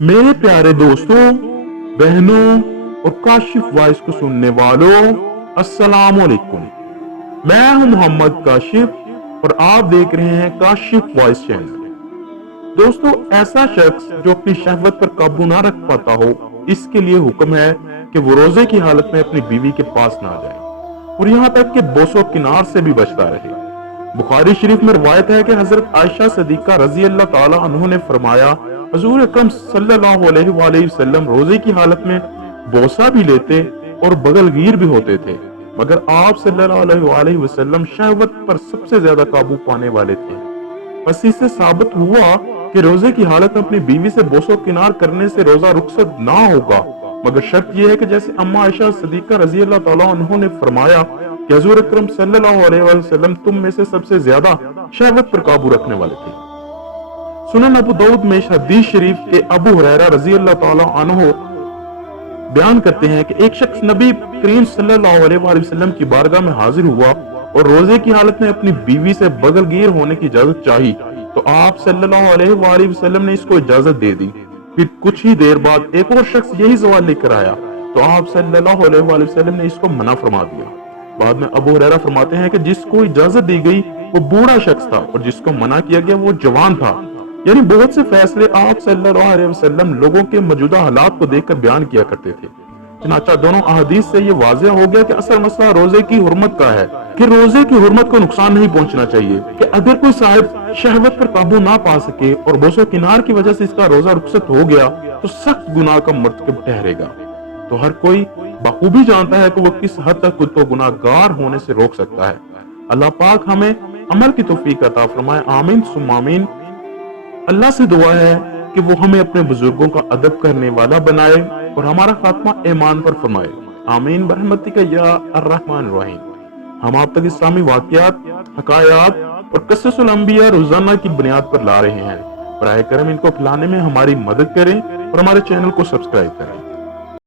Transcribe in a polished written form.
मेरे प्यारे दोस्तों, बहनों और काशिफ वॉइस को सुनने वालों, अस्सलाम वालेकुम। मैं हूं मोहम्मद काशिफ और आप देख रहे हैं काशिफ वॉइस चैनल। दोस्तों, ऐसा शख्स जो अपनी शहवत पर काबू ना रख पाता हो, इसके लिए हुक्म है कि वो रोजे की हालत में अपनी बीवी के पास ना जाए और यहाँ तक कि बोसो किनार से भी बचता रहे। बुखारी शरीफ में रवायत है कि हजरत आयशा सिद्दीका रजी अल्लाह ताला अन्हा ने फरमाया, हुजूर अकरम सल्लल्लाहु अलैहि वसल्लम रोजे की हालत में बोसा भी लेते और बगलगीर भी होते थे, मगर आप सल्लल्लाहु अलैहि वसल्लम शहवत पर सबसे ज्यादा काबू पाने वाले थे। बस इससे साबित हुआ कि रोजे की हालत में अपनी बीवी से बोसो किनार करने से रोजा रुखसत ना होगा, मगर शर्त यह है कि जैसे अम्मा आयशा सिद्दीका रजी अल्लाह ताला अन्हा ने फरमाया कि हुजूर अकरम सल्लल्लाहु अलैहि वसल्लम तुम में से सबसे ज्यादा शहवत पर काबू रखने वाले थे। सुनन अबू दाऊद में हदीस शरीफ के अबू हुरैरा रजी अल्लाह ताला अन्हु बयान करते हैं कि एक शख्स नबी करीम सल्लल्लाहु अलैहि वसल्लम की बारगाह में हाजिर हुआ और रोजे की हालत में अपनी बीवी से बगलगीर होने की इजाजत चाही, तो आप सल्लल्लाहु अलैहि वसल्लम ने इसको इजाजत दे दी। फिर कुछ ही देर बाद एक और शख्स यही सवाल लेकर आया, तो आप सल्लल्लाहु अलैहि वसल्लम ने इसको मना फरमा दिया। बाद में अबू हुरैरा फरमाते हैं कि जिसको इजाजत दी गई वो बूढ़ा शख्स था और जिसको मना किया गया वो जवान था। यानी बहुत से फैसले आप सल्लल्लाहु अलैहि वसल्लम लोगों के मौजूदा हालात को देखकर बयान किया करते थे। चनाचा दोनों अहादीस से ये वाज़ेह हो गया कि असल मसला रोजे की हुर्मत का है कि रोजे की हुर्मत को नुकसान नहीं पहुंचना चाहिए, कि अगर कोई साहिब शहवत पर काबू ना पा सके और बोसो किनार की वजह से इसका रोजा रुखसत हो गया तो सख्त गुनाह का मर्तकब ठहरेगा। तो हर कोई बखूबी जानता है कि वो किस हद तक खुद को गुनाहगार होने से रोक सकता है। अल्लाह पाक हमें अमल की तौफीक अता फरमाए, आमीन सुम्मा आमीन। अल्लाह से दुआ है कि वो हमें अपने बुजुर्गों का अदब करने वाला बनाए और हमारा खात्मा ईमान पर फरमाए, आमीन बरहमतिका या अर्रहमान रहीम। हम आप तक इस्लामी वाक़ियात, हकायात और क़िस्सुल अंबिया रोजाना की बुनियाद पर ला रहे हैं। बराए करम इनको फैलाने में हमारी मदद करें और हमारे चैनल को सब्सक्राइब करें।